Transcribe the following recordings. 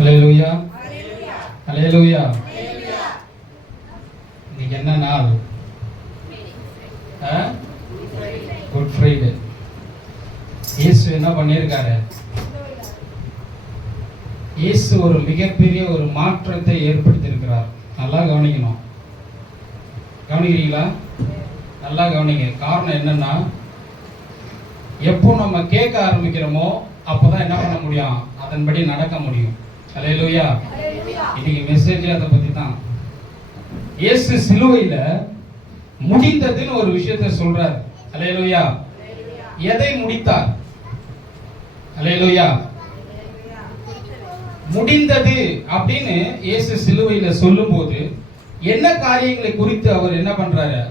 ஹல்லேலூயா, ஹல்லேலூயா. இன்னைக்கு என்ன நாள்? Good Friday. இயேசு என்ன பண்ணியிருக்காரு? இயேசு ஒரு மிகப்பெரிய ஒரு மாற்றத்தை ஏற்படுத்தியிருக்கிறார். நல்லா கவனிக்கணும். கவனிக்கிறீங்களா? நல்லா கவனிங்க. காரணம் என்னன்னா, எப்போ நம்ம கேட்க ஆரம்பிக்கிறோமோ அப்போதான் என்ன பண்ண முடியும்? அதன்படி நடக்க முடியும். ஹல்லேலூயா. இன்னைக்கு மெசேஜ் அதை பத்தி தான். இயேசு சிலுவையில முடிந்ததுன்னு ஒரு விஷயத்தை சொல்றார். ஹல்லேலூயா. எதை முடித்தார்? ஹல்லேலூயா. முடிந்தது அப்படின்னு இயேசு சிலுவையில சொல்லும்போது என்ன காரியங்களை குறித்து அவர் என்ன பண்றாரு?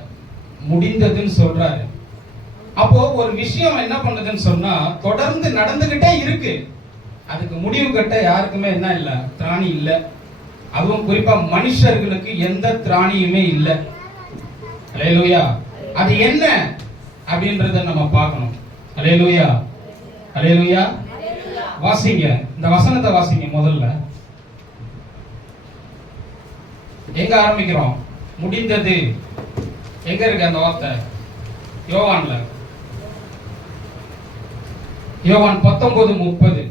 முடிந்ததுன்னு சொல்றாரு. அப்போ ஒரு விஷயம் என்ன பண்ணுதுன்னு சொன்னா தொடர்ந்து நடந்துகிட்டே இருக்கு. அதுக்கு முடிவு கட்ட யாருக்குமே என்ன இல்ல, திராணி இல்ல. அதுவும் குறிப்பா மனுஷர்களுக்கு எந்த திராணியுமே இல்ல. ஹல்லேலூயா. அது என்ன அப்படின்றத நம்ம பார்க்கணும். ஹல்லேலூயா, ஹல்லேலூயா. வாசிங்க, இந்த வசனத்தை வாசிங்க. முதல்ல எங்க ஆரம்பிக்கிறோம்? முடிந்தது. எங்க இருக்கு அந்த வார்த்தை? யோவான்ல. யோவான் 19:30.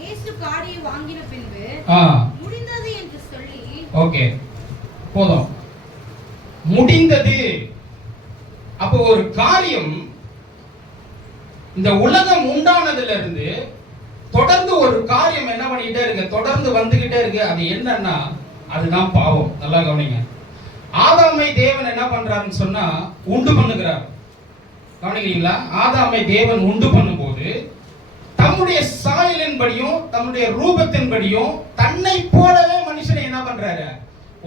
இயேசு காடியை வாங்கின பின்பு முடிந்தது என்று சொல்லி. ஓகே, போதும். முடிந்தது. அப்போ ஒரு காரியம் இந்த உலகம் உண்டானதுல இருந்து தொடர்ந்து ஒரு காரியம் என்ன பண்ணிக்கிட்டே இருக்கு, தொடர்ந்து வந்துகிட்டே இருக்கு. அது என்னன்னா அதுதான் பாவம். நல்லா கவனிங்க. ஆதாமை தேவன் என்ன பண்றாருன்னு சொன்னா உண்டு பண்ணுகிறார். கவனிக்கிறீங்களா? ஆதாமை தேவன் உண்டு பண்ணும்போது தம்முடைய சாயலின்படியும் தம்முடைய ரூபத்தின்படியும் தன்னை போலவே மனுஷனை என்ன பண்றாரு?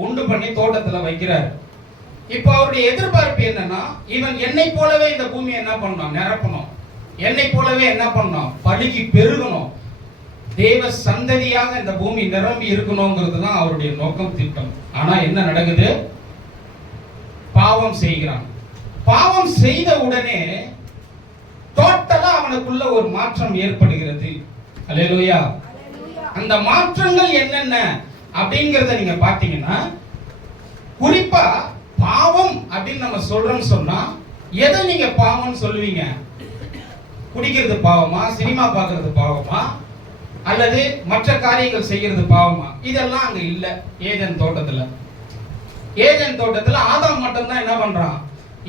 உண்டு பண்ணி தோட்டத்துல வைக்கிறார். இப்போ அவருடைய எதிர்பார்ப்பு என்னன்னா, இவன் என்னை போலவே இந்த பூமியை என்ன பண்ணணும்? நிரப்பணும். என்னை போலவே என்ன பண்ணணும்? பழுகி பெருகணும். தேவ சந்ததியாக இந்த பூமி நிரம்பி இருக்கணுங்கிறது தான் அவருடைய நோக்கம், திட்டம். ஆனா என்ன நடக்குது? பாவம் செய்கிறான். பாவம் செய்த உடனே டோட்டலா அவனுக்குள்ள ஒரு மாற்றம் ஏற்படுகிறது. ஹல்லேலூயா. அந்த மாற்றங்கள் என்னென்ன அப்படிங்கறத நீங்க பாத்தீங்கன்னா, குறிப்பா பாவம் அப்படின்னு நம்ம சொல்றோம்னு சொன்னா எதை நீங்க பாவம்னு சொல்லுவீங்க? குடிக்கிறது பாவமா? சினிமா பார்க்கிறது பாவமா? அல்லது மற்ற காரியங்கள் செய்யறது பாவமா? இதெல்லாம் அங்க இல்ல. ஏதேன் தோட்டத்துல, ஏதேன் தோட்டத்துல ஆதாம் மட்டும் தான் என்ன பண்றான்?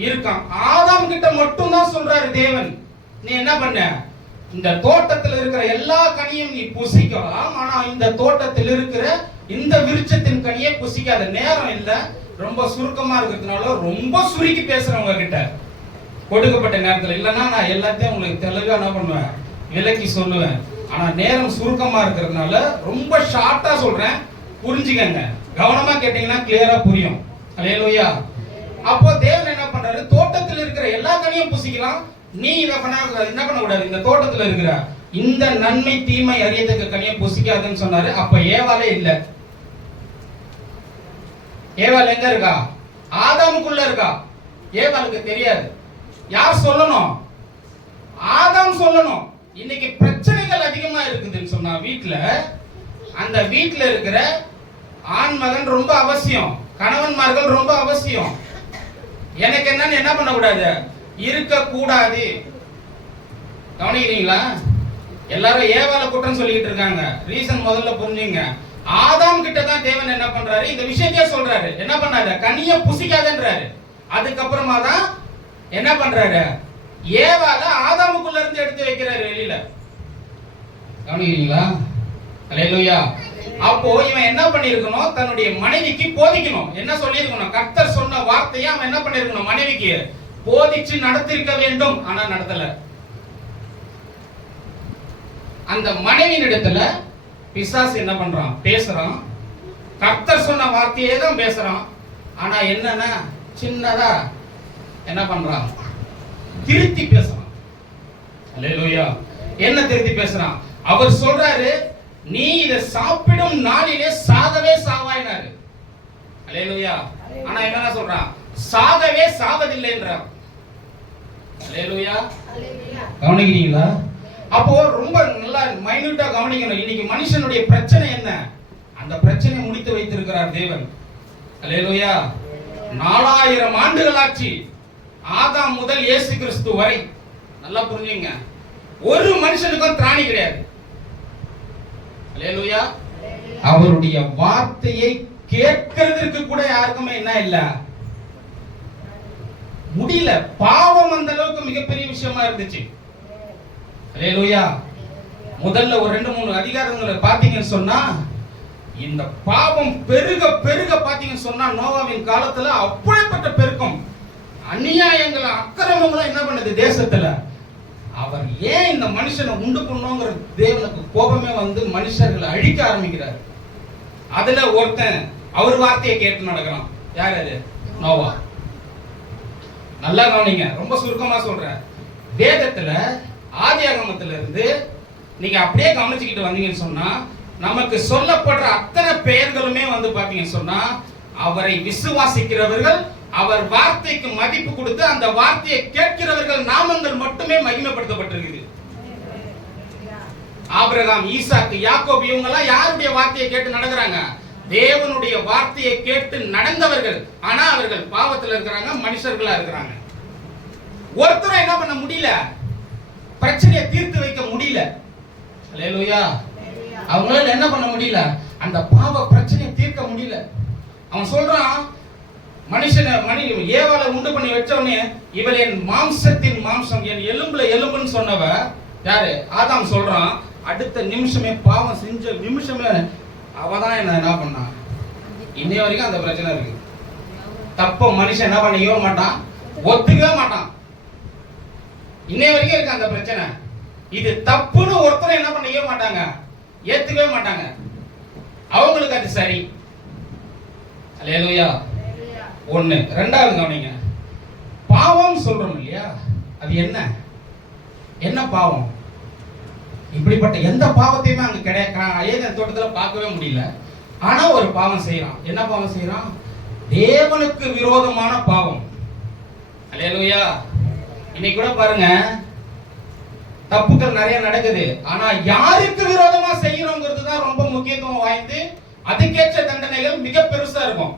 இருக்கான். ஆதாம் கிட்ட மட்டும் தான் சொல்றாரு தேவன், நீ என்ன பண்ண? இந்த தோட்டத்தில் இருக்கிற எல்லா கனியும் நீ புசிக்கலாம், ஆனா இந்த தோட்டத்தில் இருக்கிற இந்த விருட்சத்தின் கனியை புசிக்காத. நேரம் இல்ல, ரொம்ப சுருக்கமா இருக்கிறதுனால ரொம்ப சுருக்கி பேசுறவங்க கிட்ட கொடுக்கப்பட்ட நேரத்தில் இல்லைன்னா நான் எல்லாத்தையும் உங்களுக்கு தெளிவா என்ன பண்ணுவேன்? விலக்கி சொல்லுவேன். ஆனா நேரம் சுருக்கமா இருக்கிறதுனால ரொம்ப ஷார்ட்டா சொல்றேன், புரிஞ்சுக்கங்க. கவனமா கேட்டீங்கன்னா கிளியரா புரியும். ஹல்லேலூயா. அப்போ தேவன் என்ன பண்றாரு? தோட்டத்தில் இருக்கிற எல்லா கனியும் புசிக்கலாம், நீ இதை என்ன பண்ணக்கூடாது? இந்த தோட்டத்தில் இருக்கிற இந்த நன்மை தீமை அறியத்தக்க கனியை புசிக்காதுன்னு சொன்னாரு. அப்ப ஏவாலே இல்ல. ஏவாள் எங்க இருக்கா? ஆதாமுக்குள்ள இருக்கா. ஏவாளுக்கு தெரியாது. யார் சொல்லணும்? ஆதாம் சொல்லணும். இன்னைக்கு பிரச்சனைகள் அதிகமா இருக்குதுன்னு சொன்னா வீட்டுல, அந்த வீட்டுல இருக்கிற ஆண் மகன் ரொம்ப அவசியம், கணவன்மார்கள் ரொம்ப அவசியம். எனக்கு என்னன்னு என்ன பண்ண கூடாது? இருக்க கூடாது. கவனிக்கிறீங்களா? எல்லாரும் ஏவாள குற்றம் சொல்லிட்டு இருக்காங்க. ரீசன் முதல்ல புரிஞ்சுங்க. ஆதாம் கிட்ட தான் தேவன் என்ன பண்றாரு? இந்த விஷயத்தையே சொல்றாரு. என்ன பண்ணாத? கனிய புசிக்காதன்றாரு. அதுக்கப்புறமா தான் என்ன பண்றாரு? ஏவாள ஆதாமுக்குள்ள இருந்து எடுத்து வைக்கிறாரு வெளியில. கவனிக்கிறீங்களா? ஹல்லேலூயா. அப்போ இவன் என்ன பண்ணிருக்கணும்? தன்னுடைய மனைவிக்கு போதிக்கணும். என்ன சொல்லியிருக்கணும்? கர்த்தர் சொன்ன வார்த்தையை அவன் என்ன பண்ணிருக்கணும்? மனைவிக்கு போதிச்சு நடத்திருக்க வேண்டும். ஆனா நடத்தல. அந்த மனைவியின் இடத்துல பிசாசு என்ன பண்றான்? பேசுறான். கர்த்தர் சொன்ன வார்த்தையே தான் பேசுறான். ஆனா என்னன்னா சின்னதா என்ன பண்றான்? திருத்தி பேசுறான். ஹல்லேலூயா. என்ன திருத்தி பேசுறான்? அவர் சொல்றாரு, நீ இதை சாப்பிடும் நாளிலே சாகவே சாவாயினாரு. ஹல்லேலூயா. ஆனா என்ன சொல்றான்? சாகவே சாவதில்லை என்றான். ஹல்லேலூயா. கவனிக்கிறீங்களா? அப்போ ரொம்ப நல்லா மைன்யூட்டா கவனிக்கணும். இன்னைக்கு மனுஷனுடைய பிரச்சனை என்ன? அந்த பிரச்சனையை முடித்து வைத்திருக்கிறார் தேவன். அல்லேலூயா. 4000 ஆண்டுகள் ஆச்சு, ஆதாம் முதல் இயேசு கிறிஸ்து வரை. நல்லா புரிஞ்சுங்க, ஒரு மனுஷனுக்கும் திராணி கிடையாது. அல்லேலூயா. அவருடைய வார்த்தையை கேட்கிறதுக்கு கூட யாருக்குமே என்ன இல்ல, முடியல. பாவம் அந்த அளவுக்கு மிகப்பெரிய விஷயமா இருந்துச்சு. அல்லேலூயா. முதல்ல ஒரு 2-3 அதிகாரங்களை பாத்தீங்கன்னு சொன்னா, இந்த பாவம் பெருக பெருக பாத்தீங்கன்னு சொன்னா, நோவாவின் காலத்துல அப்படிப்பட்ட பெருக்கம், அநியாயங்கள், அக்கிரமங்களும் என்ன பண்ணுது தேசத்துல. அவர் ஏன் இந்த மனுஷனை உண்டு பண்ணுங்கிற தேவனுக்கு கோபமே வந்து மனுஷர்களை அழிக்க ஆரம்பிக்கிறார். அதுல ஒருத்தன் அவர் வார்த்தையை கேட்டு நடக்கிறான். யார் அது? நோவா. நல்லா கவனிங்க, ரொம்ப சுருக்கமா சொல்றேன். வேதத்துல ஆதியாகமத்துல இருந்து நீங்க அப்படியே கவனிச்சுக்கிட்டு வந்தீங்கன்னு சொன்னா, நமக்கு சொல்லப்படுற அத்தனை பெயர்களுமே வந்து பாத்தீங்கன்னு சொன்னா, அவரை விசுவாசிக்கிறவர்கள், அவர் வார்த்தைக்கு மதிப்பு கொடுத்து அந்த வார்த்தையை கேட்கிறவர்கள் நாமங்கள் மட்டுமே மகிமைப்படுத்தப்பட்டிருக்குது. ஆபிரகாம், ஈசாக்கு, யாக்கோபு, இவங்க எல்லாம் யாருடைய வார்த்தையை கேட்டு நடக்கிறாங்க? தேவனுடைய வார்த்தையை கேட்டு நடந்தவர்கள். ஆனா அவர்கள் பாவத்தில் இருக்கிறாங்க, மனுஷர்களா இருக்கிறாங்க. ஒருத்தரும் என்ன பண்ண முடியல, பிரச்சனையை தீர்த்து வைக்க முடியல. அல்லேலூயா. அவங்களால என்ன பண்ண முடியல, அந்த பாவ பிரச்சனையை தீர்க்க முடியல. அவன் சொல்றான், ஏவாளை உண்டு பண்ணி வச்சவனே, இவள் என் மாம்சத்தின் மாம்சம், என் எலும்புல எலும்புன்னு சொன்னவ யாரு? ஆதாம் சொல்றான். அடுத்த நிமிஷமே, பாவம் செஞ்ச நிமிஷமே அவதான் என்ன பண்ணா. இன்னை வரைக்கும் அந்த பிரச்சனை இருக்கு. தப்ப மனுஷன் என்ன பண்ண மாட்டான், ஒத்துக்கவே மாட்டான். இன்னை வரைக்கும் இருக்கு அந்த பிரச்சனை. இது தப்புன்னு ஒருத்தர் என்ன பண்ண மாட்டாங்க, ஏத்துக்கவே மாட்டாங்க. அவங்களுக்கு அது சரி. அல்லேலூயா. ஒண்ணு. ரெண்டாவது கவனிங்க, பாவம் சொல்றோம் இல்லையா, அது என்ன என்ன பாவம்? இப்படிப்பட்ட எந்த பாவத்தையுமே அங்க கிடையாது, தோட்டத்துல பார்க்கவே முடியல. ஆனா ஒரு பாவம் செய்யறான். என்ன பாவம் செய்யறான்? தேவனுக்கு விரோதமான பாவம். அல்லேலூயா. இன்னைக்கு கூட பாருங்க, தப்புகள் நிறைய நடக்குது. ஆனா யாருக்கு விரோதமா செய்யறோங்கிறது தான் ரொம்ப முக்கியத்துவம் வாய்ந்து, அதுக்கேற்ற தண்டனைகள் மிக பெருசா இருக்கும்.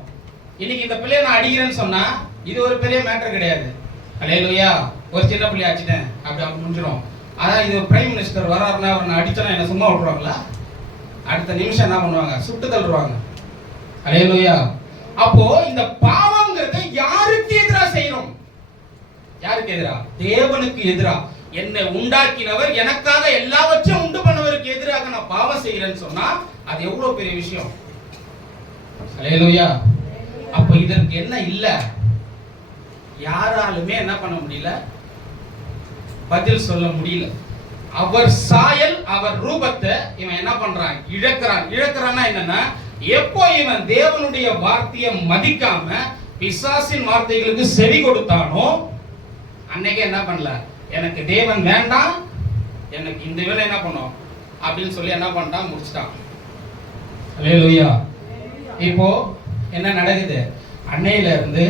இன்னைக்கு இந்த பிள்ளைய நான் அடிக்கிறேன்னு சொன்னா, இது ஒரு பெரிய மேட்டர் கிடையாது. அல்லேலூயா. ஒரு சின்ன பிள்ளைய அடிச்சிட்டேன் அப்படி முடிஞ்சிடும். அதான் இது பிரைம் மினிஸ்டர் வராருன்னா, அவர் நான் அடிச்சேன்னா என்ன சும்மா விட்டுருவாங்களா? அடுத்த நிமிஷம் என்ன பண்ணுவாங்க, சுட்டு தள்ளுவாங்க. அல்லேலூயா. அப்போ இந்த பாவம்ங்கிறது யாருக்கு எதிரா செய்யறோம்? யாருக்கு எதிரா? தேவனுக்கு எதிரா. என்னை உண்டாக்கினவர், எனக்காக எல்லாவற்றையும் உண்டு பண்ணவருக்கு எதிராக நான் பாவம் செய்யறேன்னு சொன்னா, அது எவ்வளவு பெரிய விஷயம். அல்லேலூயா. அப்ப இதற்கு என்ன இல்ல, யாராலுமே என்ன பண்ண முடியல, பதில் சொல்ல முடியல. அவர் சாயல், அவர் ரூபத்தை இவன் என்ன பண்றான், இழக்கிறான். இழக்கிறான்னா என்னன்னா, எப்போ இவன் தேவனுடைய வார்த்தையை மதிக்காம பிசாசின் வார்த்தைகளுக்கு செவி கொடுத்தானோ, அன்னைக்கு என்ன பண்ணல, எனக்கு தேவன் வேண்டாம், எனக்கு இந்த வேலை என்ன பண்ணும் அப்படின்னு சொல்லி என்ன பண்ணிட்டான், முடிச்சிட்டான். அல்லேலூயா. இப்போ என்ன நடக்குது, அன்னையில இருந்து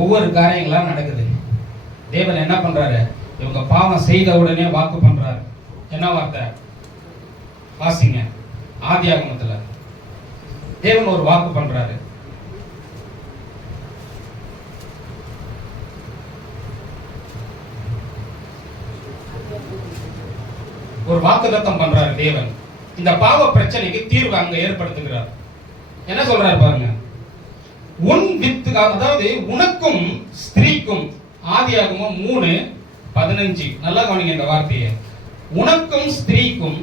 ஒவ்வொரு காரியங்களா நடக்குது. தேவன் என்ன பண்றாரு, இவங்க பாவம் செய்த உடனே வாக்கு பண்றாரு. என்ன வார்த்தை வாசிங்க, ஆதியாகமத்துல தேவன் ஒரு வாக்கு பண்றாரு. ஒரு வாக்குத்தத்தம் பண்றாரு தேவன். இந்த பாவ பிரச்சனைக்கு தீர்வு அங்க ஏற்படுத்துகிறார். என்ன சொல்றாரு பாருங்க, உன் வித்து, அதாவது உனக்கும் ஸ்திரீக்கும், ஆதியாகமம் 3:15. நல்லா கவனிங்க இந்த வார்த்தையை. உனக்கும் ஸ்திரீக்கும்,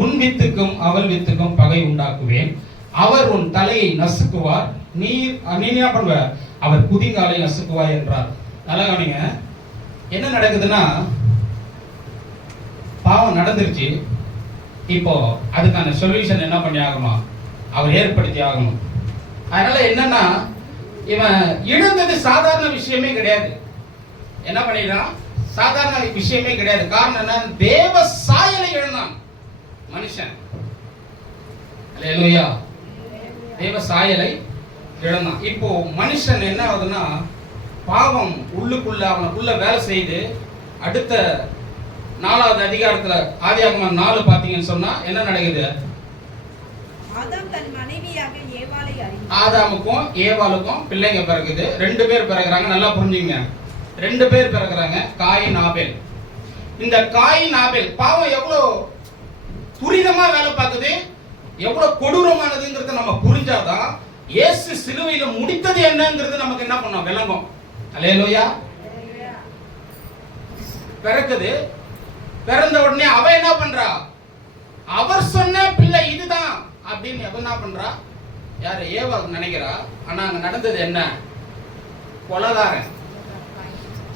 உன் வித்துக்கும் அவள் வித்துக்கும் பகை உண்டாக்குவேன். அவர் உன் தலையை நசுக்குவார், நீ என்ன பண்ணுவ, அவர் குதிங்காலை நசுக்குவார் என்றார். நல்லா கவனிங்க. என்ன நடக்குதுன்னா, பாவம் நடந்துருச்சு. இப்போ அதுக்கான சொல்யூஷன் என்ன பண்ணி ஆகணும், அவர் ஏற்படுத்தி ஆகணும். அதனால என்னன்னா, இவன் இழந்தது சாதாரண விஷயமே கிடையாது. என்ன பண்ணிடுறான், சாதாரண விஷயமே கிடையாது. காரணம் என்ன, தேவ சாயலை இழந்தான் மனுஷன். அல்லேலூயா. தேவ சாயலை இழந்தான். இப்போ மனுஷன் என்ன ஆகுதுன்னா, பாவம் உள்ளுக்குள்ள அவனுக்குள்ள வேலை செய்து அடுத்த 4வது அதிகாரத்துல ஆதியாகமம் 4 பாத்தீங்கன்னு சொன்னா என்ன நடக்குது? ஆதாம் தன் மனைவியாக ஏவாளை அறிந்தான். ஆதாமுக்கும் ஏவாளுக்கும் பிள்ளைங்க பிறகுது. 2 பேர் பிறகுறாங்க. நல்லா புரிஞ்சுங்க, 2 பேர் பிறகுறாங்க, காயின் ஆபேல். இந்த காயின் ஆபேல் பாவம் எவ்வளவு துரிதமா வேலை பார்க்குது, எவ்வளவு கொடூரமானதுங்கிறத நம்ம புரிஞ்சாதான் இயேசு சிலுவையில முடித்தது என்னங்கிறது நமக்கு என்ன பண்ணோம் விளங்கும். அல்லேலூயா. பிறக்குது. பிறந்த உடனே அவ என்ன பண்றா? அவர் சொன்ன பிள்ளை இதுதான் அப்படின்னு அவ என்ன பண்றா? யாரு? ஏவா நினைக்கிறா. ஆனா அங்க நடந்தது என்ன? கொலைகாரன்.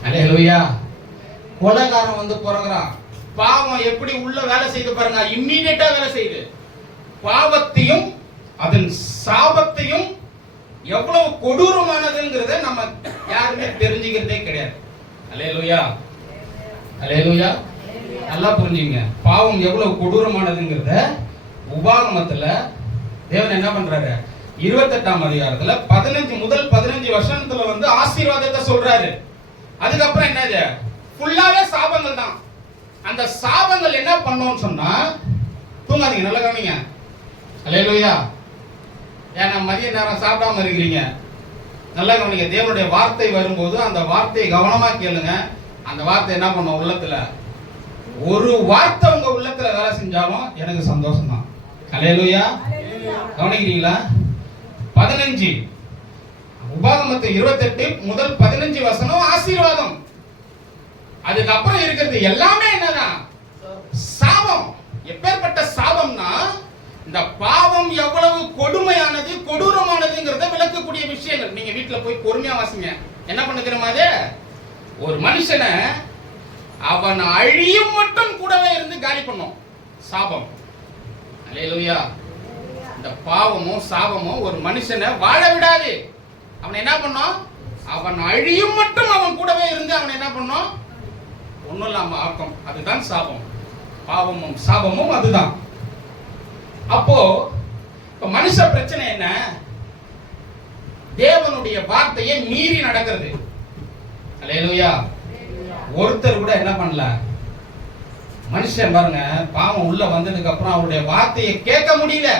அல்லேலூயா. கொலைகாரன் வந்து பிறகுறான். பாவம் எப்படி உள்ள வேலை செய்து பாருங்க, இம்மீடியட்டா வேலை செய்யுது. பாவத்தையும் அதன் சாபத்தையும் எவ்வளவு கொடூரமானதுங்கிறத நம்ம யாருமே தெரிஞ்சுக்கிறதே கிடையாது. அல்லேலூயா. அல்லேலூயா. நல்லா புரிஞ்சுங்க, பாவம் எவ்வளவு கொடூரமானதுங்கிறத உபாகமத்துல தேவன் என்ன பண்றாரு? 28ஆம் அதிகாரத்துல 15 வருஷத்துல வந்து ஆசீர்வாதத்தை சொல்றாரு. அதுக்கப்புறம் என்னது? ஃபுல்லாவே சாபங்கள் தான். அந்த சாபங்கள் என்ன பண்ணோம்னு சொன்னா, தூங்காதீங்க, நல்லா கவனிங்க. அல்லேலூயா. ஏன்னா மதிய நேரம் சாப்பிடாம இருக்கிறீங்க, நல்லா கவனிங்க. தேவனுடைய வார்த்தை வரும்போது அந்த வார்த்தையை கவனமா கேளுங்க. அந்த வார்த்தை என்ன பண்ணும்? உள்ளத்துல ஒரு வார்த்தை உங்க உள்ளத்துல வேலை செஞ்சாலும் எனக்கு சந்தோஷம் தான். அல்லேலூயா. கவனிக்கிறீங்களா? 15 உபாகமத்து 28 முதல் 15 வசனம் ஆசீர்வாதம். அதுக்கப்புறம் இருக்கிறது எல்லாமே என்னதான்? சாபம். எப்பேற்பட்ட சாபம்னா, இந்த பாவம் எவ்வளவு கொடுமையானது, கொடூரமானதுங்கிறத விளக்கக்கூடிய விஷயங்கள். நீங்க வீட்டுல போய் பொறுமையா வாசிங்க. என்ன பண்ண தெரியுமா? அது ஒரு மனுஷனை அவன் அழியும் மட்டும் கூடவே இருந்து காலி பண்ணும் சாபம். அல்லேலூயா. இந்த பாவமும் சாபமும் ஒரு மனுஷனை வாழ விடாது. அவன் என்ன பண்ணும்? அவன் அழியும் மட்டும் அவன் கூடவே இருந்து அவன் என்ன பண்ணும்? ஒண்ணும் இல்லாம ஆக்கும். அதுதான் சாபம். பாவமும் சாபமும் அதுதான். அப்போ இப்ப மனுஷ பிரச்சனை என்ன? தேவனுடைய வார்த்தையை மீறி நடக்கிறது. அல்லேலூயா. ஒருத்தர் கூட என்ன பண்ணல. மனுஷன் பாருங்க, பாவம் உள்ள வந்ததுக்கு அப்புறம் அவருடைய வார்த்தையை கேட்க முடியல,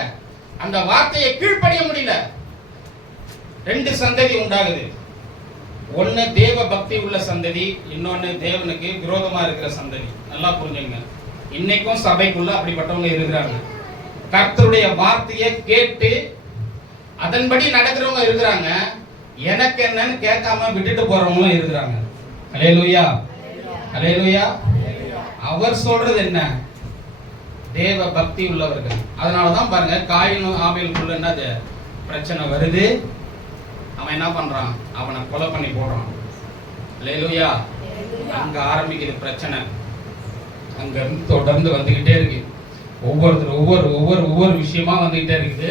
அந்த வார்த்தையை கீழ்ப்படிய முடியல. 2 சந்ததி உண்டாகுது. ஒன்னு தேவ பக்தி உள்ள சந்ததி, இன்னொன்னு தேவனுக்கு விரோதமா இருக்கிற சந்ததி. நல்லா புரிஞ்சுங்க. இன்னைக்கும் சபைக்குள்ள அப்படிப்பட்டவங்க இருக்கிறாங்க. கர்த்தருடைய வார்த்தையை கேட்டு அதன்படி நடக்கிறவங்க இருக்கிறாங்க. எனக்கு என்னன்னு கேட்காம விட்டுட்டு போறவங்களும் இருக்கிறாங்க. அல்லேலூயா. அல்லேலூயா. அவர் சொல்றது என்ன? தேவ பக்தி உள்ளவர்கள். அதனாலதான் பாருங்க, காயினும் ஆபேலுக்குள்ள என்னது பிரச்சனை வருது. அவன் என்ன பண்றான்? அவனை கொலை பண்ணி போடுறான். அல்லேலூயா. அங்க ஆரம்பிக்குது பிரச்சனை. அங்க இருந்து தொடர்ந்து வந்துகிட்டே இருக்கு. ஒவ்வொருத்தர் ஒவ்வொரு விஷயமா வந்துகிட்டே இருக்குது.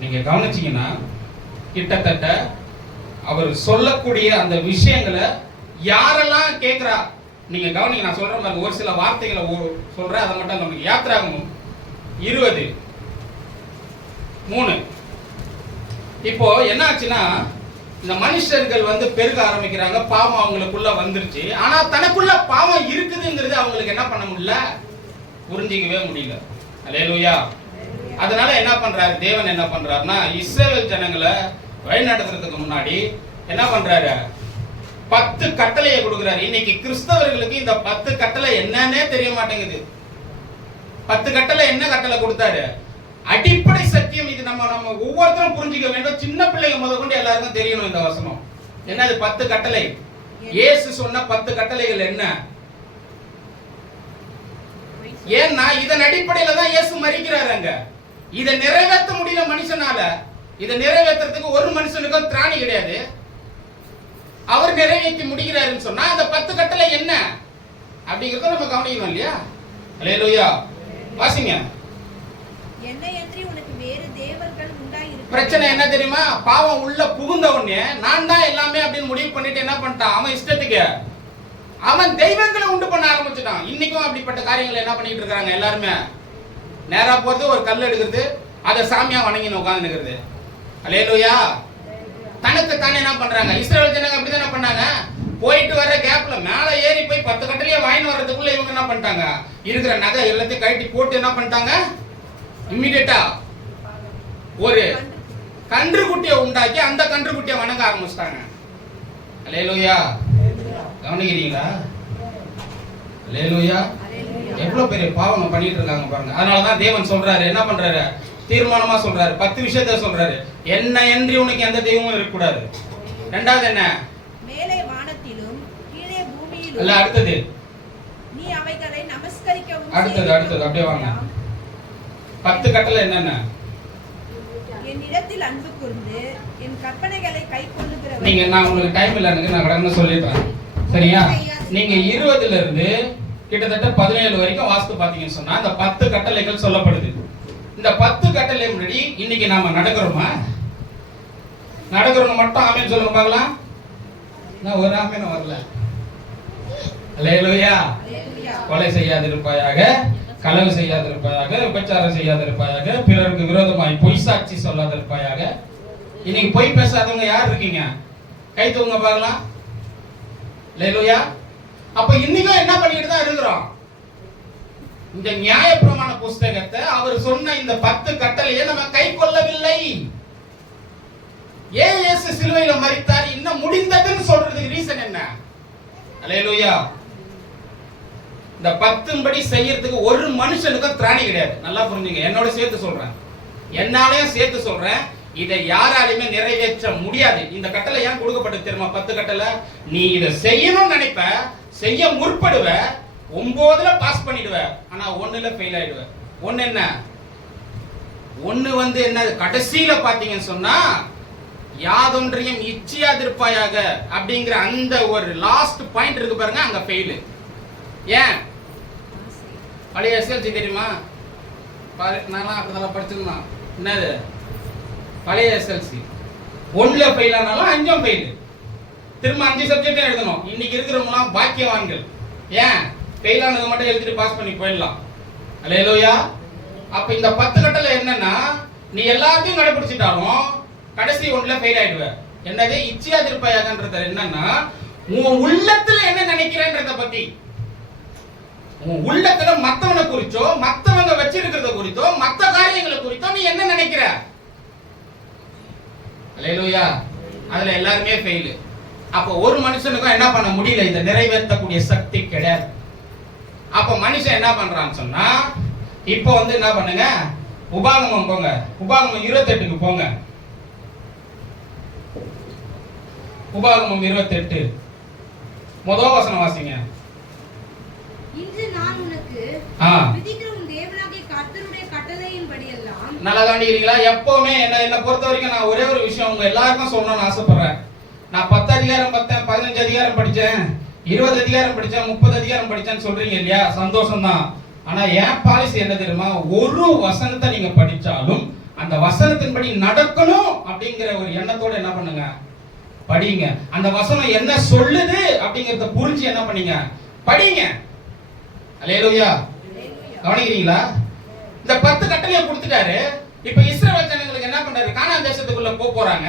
நீங்க கவனிச்சீங்கன்னா கிட்டத்தட்ட அவர் சொல்லக்கூடிய அந்த விஷயங்களை யாரெல்லாம் கேட்கிறா, நீங்க கவனிங்க. நான் சொல்ற மாதிரி ஒரு சில வார்த்தைகளை சொல்றேன், அதை மட்டும் நமக்கு யாத்திராகமம் 20:3. இப்போ என்ன ஆச்சுன்னா, இந்த மனுஷர்கள் வந்து பெருக ஆரம்பிக்கிறாங்க. பாவம் அவங்களுக்குள்ள வந்துருச்சு. ஆனா தனக்குள்ள பாவம் இருக்குதுங்கிறது அவங்களுக்கு என்ன பண்ண முடியல, புரிஞ்சிக்கவே முடியல. அல்லேலூயா. அதனால என்ன பண்றாரு தேவன்? என்ன பண்றாருன்னா, இஸ்ரவேல் ஜனங்களை வழிநடத்துறதுக்கு முன்னாடி என்ன பண்றாரு? 10 கட்டளையை கொடுக்கிறாரு. இன்னைக்கு கிறிஸ்தவர்களுக்கு இந்த 10 கட்டளை என்னன்னே தெரிய மாட்டேங்குது. 10 கட்டளை என்ன கட்டளை கொடுத்தாரு? அடிப்படை சத்தியம். இது நம்ம ஒவ்வொருத்தரும் புரிஞ்சுக்க வேண்டும். சின்ன பிள்ளைங்க முதல் கொண்டு எல்லாருக்கும் தெரியணும் இந்த வசனம். என்னது 10 கட்டளை? இயேசு சொன்ன 10 கட்டளைகள் என்ன? ஏன்னா இதன் அடிப்படையில தான் இயேசு மரிக்கிறாரு. அங்க இதை நிறைவேற்ற முடியல மனுஷனால. இதை நிறைவேற்றுறதுக்கு ஒரு மனுஷனுக்கும் திராணி கிடையாது. அவர் நிறைவேற்றி முடிக்கிறாருன்னு சொன்னா அந்த 10 கட்டளை என்ன அப்படிங்கறத நம்ம கவனிக்கணும் இல்லையா? அல்லேலூயா. வாசிங்க. என்னையன்றி உனக்கு வேறு தேவர்கள் உண்டாயிருக்க. பிரச்சனை என்ன தெரியுமா? பாவம் உள்ள புகுந்த உடனே நான் தான் எல்லாமே அப்படின்னு முடிவு பண்ணிட்டு என்ன பண்ணிட்டான்? அவன் இஷ்டத்துக்கு அவன் தெய்வங்களை உண்டு பண்ண ஆரம்பிச்சுட்டான். இன்னைக்கும் அப்படிப்பட்ட காரியங்களை என்ன பண்ணிட்டு இருக்காங்க எல்லாருமே? நேரா போறது, ஒரு கல் எடுக்கிறது, அதை சாமியா வணங்கின்னு உட்கார்ந்து இருக்கிறது. அல்லேலூயா. தனக்கு தானே என்ன பண்றாங்க? இஸ்ரவேல் ஜனங்க அப்படிதான் என்ன பண்ணாங்க? போயிட்டு வர கேப்ல மேல ஏறி போய் 10 கட்டலையே வாங்கி வர்றதுக்குள்ள இவங்க என்ன பண்ணிட்டாங்க, இருக்கிற நகை எல்லாத்தையும் கழட்டி போட்டு என்ன பண்ணிட்டாங்க, இம்மிடியேட்டா ஒரு கன்றுக்குட்டியை உண்டாக்கி அந்த கன்றுக்குட்டியை வணங்க ஆரம்பிச்சிட்டாங்க. அல்லேலூயா. கவனிக்கிறீங்களா? அல்லேலூயா. எவ்வளவு பெரிய பாவம் பண்ணிட்டு இருக்காங்க பாருங்க. அதனாலதான் தேவன் சொல்றாரு, என்ன பண்றாரு, தீர்மானமா சொல்றாரு, 10 விஷயத்தை சொல்றாரு. என்ன என்று உனக்கு எந்த தெய்வமும் இருக்கக்கூடாது. ரெண்டாவது என்ன, மேலே வானத்திலும் கீழே பூமியிலும் இல்ல, அடுத்தது நீ அவைகளை நமஸ்கரிக்கவும். அடுத்தது அப்படியே வாங்க. 10 கட்டளை என்னென்ன, என்னிடத்தில் அன்பு கூர்ந்து என் கற்பனைகளை கைக்கொள்ளுகிறவன். நீங்க, நான் உங்களுக்கு டைம் இல்ல, எனக்கு நான் கடந்து சொல்லிடுறேன், சரியா? நீங்க 20ல இருந்து கிட்டத்தட்ட 17 வரைக்கும் வாஸ்து பாத்தீங்கன்னு சொன்னா இந்த 10 கட்டளைகள் சொல்லப்படுது. இந்த 10 கட்டளை முன்னாடி இன்னைக்கு நாம நடக்கிறோமா? நடக்கிறோம் மட்டும் ஆமென் சொல்லுங்க பார்க்கலாம். நான் ஒரு ஆமென் வரல. அல்லேலூயா. கொலை செய்யாதிருப்பாயாக, களவு செய்யாதிருப்பாயாக, விபச்சாரம் செய்யாதிருப்பாயாக, பிறருக்கு விரோதமாய் பொய் சாட்சி சொல்லாதிருப்பாயாக. இன்னைக்கு பொய் பேசாதவங்க யார் இருக்கீங்க? கை தூங்க பார்க்கலாம். அல்லேலூயா. அப்ப இன்னைக்கும் என்ன பண்ணிட்டு தான் இருக்கிறோம்? இந்த நியாயப்பிரமாண புஸ்தகத்தை அவர் சொன்ன இந்த 10 கட்டளையை நம்ம கை கொள்ளவில்லை. ஏன் இயேசு சிலுவையில மரித்தார், இன்னும் முடிந்ததுன்னு சொல்றதுக்கு ரீசன் என்ன? அல்லேலூயா. இந்த 10 படி செய்யறதுக்கு ஒரு மனுஷனுக்கும் திராணி கிடையாது. நல்லா புரிஞ்சுங்க, என்னோட சேர்த்து சொல்றேன், என்னாலையும் சேர்த்து சொல்றேன். இதை யாராலையுமே நிறைவேற்ற முடியாது. இந்த கட்டளை ஏன் கொடுக்கப்பட்டது தெரியுமா? 10 கட்டளை. நீ இதை செய்யணும்னு நினைப்ப, செய்ய முற்படுவ, 9ல பாஸ் பண்ணிடுவ, ஆனா 1ல ஃபெயில் ஆயிடுவ. ஒன்னு என்ன, ஒன்னு என்ன, கடைசியில பாத்தீங்கன்னு சொன்னா யாதொன்றையும் இச்சியாதிருப்பாயாக அப்படிங்கிற அந்த ஒரு லாஸ்ட் பாயிண்ட் இருக்கு பாருங்க, அங்க ஃபெயில். ஏன்? பழைய எஸ்எல்சி தெரியுமா? நான்லாம் அப்படிதான் படிச்சிருந்தான். என்னது பழைய எஸ்எல்சி? 1ல ஃபெயில் ஆனாலும் 5ம் ஃபெயில். திரும்ப 5 சப்ஜெக்ட் எழுதணும். இன்னைக்கு இருக்கிறவங்களாம் பாக்கியவான்கள். ஏன்? ஃபெயில் ஆனது மட்டும் எழுதிட்டு பாஸ் பண்ணி போயிடலாம். அல்லேலூயா. அப்ப இந்த 10 கட்டளை என்னன்னா, நீ எல்லாத்தையும் கடைபிடிச்சிட்டாலும் கடைசி 1ல ஃபெயில் ஆயிடுவ. என்னது இச்சியாதிருப்பாயாகன்றது என்னன்னா, உன் உள்ளத்துல என்ன நினைக்கிறேன்றத பத்தி, உன் உள்ளத்துல மத்தவனை குறிச்சோ, மத்தவங்க வச்சிருக்கிறத குறித்தோ, மத்த காரியங்களை குறித்தோ நீ என்ன நினைக்கிற? அல்லேலூயா. அதுல எல்லாருமே ஃபெயில். அப்ப ஒரு மனுஷனுக்கும் என்ன பண்ண முடியல, இதை நிறைவேற்றக்கூடிய சக்தி கிடையாது. அப்ப மனுஷன் என்ன பண்றான்னு சொன்னா, இப்போ என்ன பண்ணுங்க, உபாகமம் போங்க, உபாகமம் 28க்கு போங்க. உபாகமம் 28 முதல் வசனம் வாசிங்க. இன்று நான் உனக்கு விதிக்கிற உன் தேவனாகிய கர்த்தருடைய கட்டளையின்படி எல்லாம். நல்லா கவனிக்கிறீங்களா? எப்பவுமே என்ன பொறுத்த வரைக்கும் நான் ஒரே ஒரு விஷயம் உங்க எல்லாருக்கும் சொல்லணும்னு ஆசைப்படுறேன். நான் 10 அதிகாரம் பார்த்தேன், 15 அதிகாரம் படிச்சேன், 20 அதிகாரம் படிச்சேன், 30 அதிகாரம் படிச்சேன்னு சொல்றீங்க இல்லையா? சந்தோஷம் தான். ஆனா என் பாலிசி என்ன தெரியுமா? ஒரு வசனத்தை நீங்க படிச்சாலும் அந்த வசனத்தின்படி நடக்கணும் அப்படிங்கிற ஒரு எண்ணத்தோட என்ன பண்ணுங்க, படிங்க. அந்த வசனம் என்ன சொல்லுது அப்படிங்கறத புரிஞ்சு என்ன பண்ணீங்க, படிங்க. அல்லேலூயா. கவனிக்கிறீங்களா? இந்த 10 கட்டளையை கொடுத்துட்டாரு. இப்ப இஸ்ரவேல் ஜனங்களுக்கு என்ன பண்றாரு, கானான் தேசத்துக்குள்ள போறாங்க.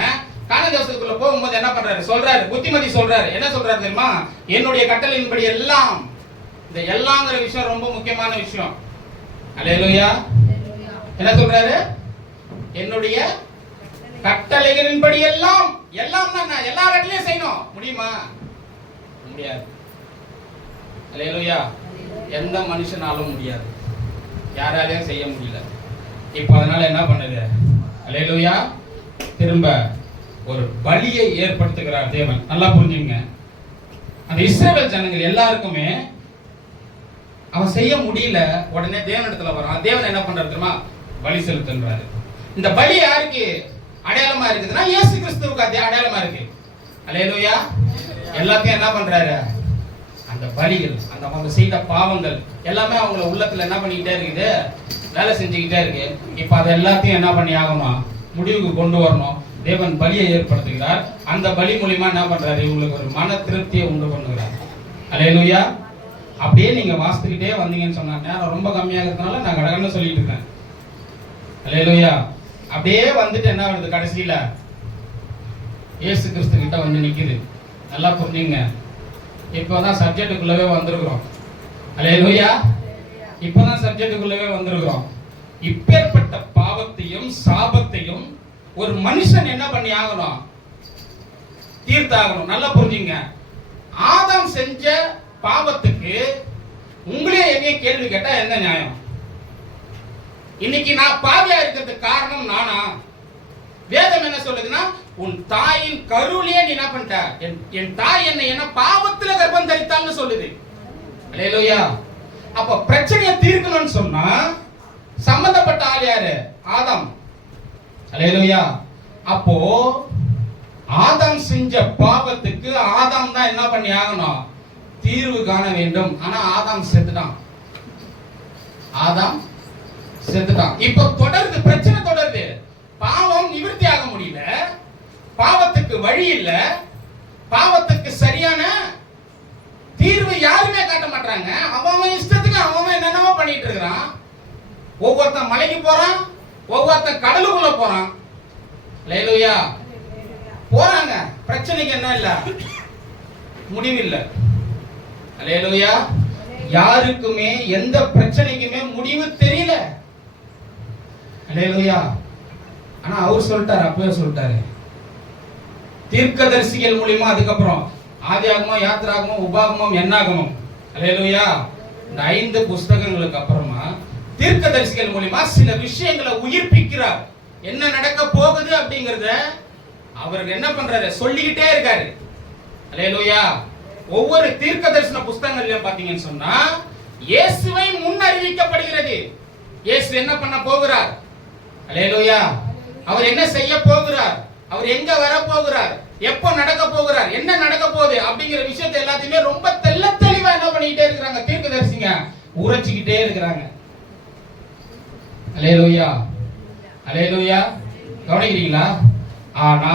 கானான் தேசத்துக்குள்ள போகும்போது என்ன பண்றாரு, சொல்றாரு, புத்திமதி சொல்றாரு. என்ன சொல்றாரு தெரியுமா? என்னுடைய கட்டளையின்படி எல்லாம். இந்த எல்லாங்கிற விஷயம் ரொம்ப முக்கியமான விஷயம். அல்லேலூயா. என்ன சொல்றாரு? என்னுடைய கட்டளைகளின்படி எல்லாம். எல்லாம் தான் எல்லா கட்டளையும் செய்யணும். முடியுமா? முடியாது. அல்லேலூயா. எந்த மனுஷனாலும் முடியாது, யாராலையும் செய்ய முடியல. இப்ப அதனால என்ன பண்ணுது? அல்லேலூயா. திரும்ப ஒரு பலியை ஏற்படுத்துகிறார் தேவன். நல்லா புரிஞ்சுங்க. அந்த இஸ்ரவேல் ஜனங்கள் எல்லாருக்குமே அவன் செய்ய முடியல. உடனே தேவனிடத்துல வரான். தேவன் என்ன பண்றாரு தெரியுமா? பலி செலுத்துன்றாரு. இந்த பலி யாருக்கு அடையாளமா இருக்குதுன்னா, இயேசு கிறிஸ்துவுக்கு அடையாளமா இருக்கு. அல்லேலூயா. எல்லாத்தையும் என்ன பண்றாரு, அந்த பலிகள், அந்த அவங்க செய்த பாவங்கள் எல்லாமே அவங்கள உள்ளத்துல என்ன பண்ணிக்கிட்டே இருக்குது, வேலை செஞ்சுக்கிட்டே இருக்கு. இப்ப அது எல்லாத்தையும் என்ன பண்ணி ஆகணும், முடிவுக்கு கொண்டு வரணும். தேவன் பலியை ஏற்படுத்துகிறார். அந்த பலி மூலியமா என்ன பண்றாரு, இவங்களுக்கு ஒரு மன திருப்தியை உண்டு பண்ணுகிறார். அல்லேலூயா. அப்படியே நீங்க வாசித்துக்கிட்டே வந்தீங்கன்னு சொன்னா, நேரம் ரொம்ப கம்மியா இருக்கிறதுனால நான் கடகடன்னு சொல்லிட்டு இருக்கேன். அல்லேலூயா. அப்படியே வந்துட்டு என்ன வருது, கடைசியில இயேசு கிறிஸ்து கிட்ட வந்து நிக்குது. நல்லா புரிஞ்சுங்க. இப்பதான் சப்ஜெக்டுக்குள்ளவே வந்திருக்கிறோம். அல்லேலூயா. இப்பதான் சப்ஜெக்டுக்குள்ளவே வந்திருக்கிறோம். இப்பேற்பட்ட பாவத்தையும் சாபத்தையும் ஒரு மனுஷன் என்ன பண்ணி ஆகணும்? தீர்த்தாகணும். நல்லா புரிஞ்சுங்க. ஆதாம் செஞ்ச பாவத்துக்கு உங்களே என்னைய கேள்வி கேட்டா என்ன நியாயம்? இன்னைக்கு நான் பாவியா இருக்கிறதுக்கு காரணம் நானா? வேதம் என்ன சொல்லுதுன்னா, உன் தாயின் கருவிலே நீ என்ன பண்ணிட்ட? என் தாய் என்ன பாவத்துல கர்ப்பம் தரித்தான்னு சொல்லுது. அல்லேலூயா. அப்ப பிரச்சனையை தீர்க்கணும்னு சொன்னா சம்பந்தப்பட்ட ஆள் யாரு? ஆதாம். அல்லேலூயா. அப்போ ஆதாம் செஞ்ச பாவத்துக்கு ஆதாம் தான் என்ன பண்ணி ஆகணும்? தீர்வு காண வேண்டும். ஆனா ஆதாம் செத்துட்டான். ஆதாம் செத்துட்டான். இப்ப தொடர்ந்து பிரச்சனை தொடருது. பாவம் நிவர்த்தி ஆக முடியல, பாவத்துக்கு வழி இல்ல, பாவத்துக்கு சரியான தீர்வு யாருமே காட்ட மாட்டாங்க. அவன் இஷ்டத்துக்கு அவன் என்னென்னமோ பண்ணிட்டு இருக்கிறான். ஒவ்வொருத்தன் மலைக்கு போறான், ஒவ்வொருத்தன் கடலுக்குள்ள போறான். அல்லேலூயா. போறாங்க. பிரச்சனைக்கு என்ன இல்ல? முடிவு இல்ல. அல்லேலூயா. யாருக்குமே எந்த பிரச்சனைக்குமே முடிவு தெரியல. அல்லேலூயா. ஆனா அவர் சொல்லிட்டாரு, அப்பவே சொல்லிட்டாரு. தீர்க்கதரிசிகள் மூலமா அதுக்கப்புறம் ஆதியாகமம், யாத்திராகமம், உபாகமம், என்னாகமம், அல்லேலூயா, இந்த 5 புஸ்தகங்களுக்கு அப்புறமா தீர்க்கதரிசிகள் மூலமா சில விஷயங்களை உயிர்ப்பிக்கிறார். என்ன நடக்க போகுது அப்படிங்கறத அவர் என்ன பண்றாரு? சொல்லிக்கிட்டே இருக்காரு. அல்லேலூயா. ஒவ்வொரு தீர்க்கதரிசன புஸ்தகங்கள்லயும் பாத்தீங்கன்னு சொன்னா இயேசுவை முன் அறிவிக்கப்படுகிறது. இயேசு என்ன பண்ண போகிறார்? அல்லேலூயா. அவர் என்ன செய்ய போகிறார்? அவர் எங்க வர போகிறார்? எப்போ நடக்க போகிறார்? என்ன நடக்க போகுது அப்படிங்கிற விஷயத்தை எல்லாத்தையுமே ரொம்ப தெளிவா என்ன பண்ணிட்டே இருக்காங்க தீர்க்கதரிசிங்க, உரைச்சிக்கிட்டே இருக்கிறாங்க. அல்லேலூயா. அல்லேலூயா. கவனிக்கிறீங்களா? ஆனா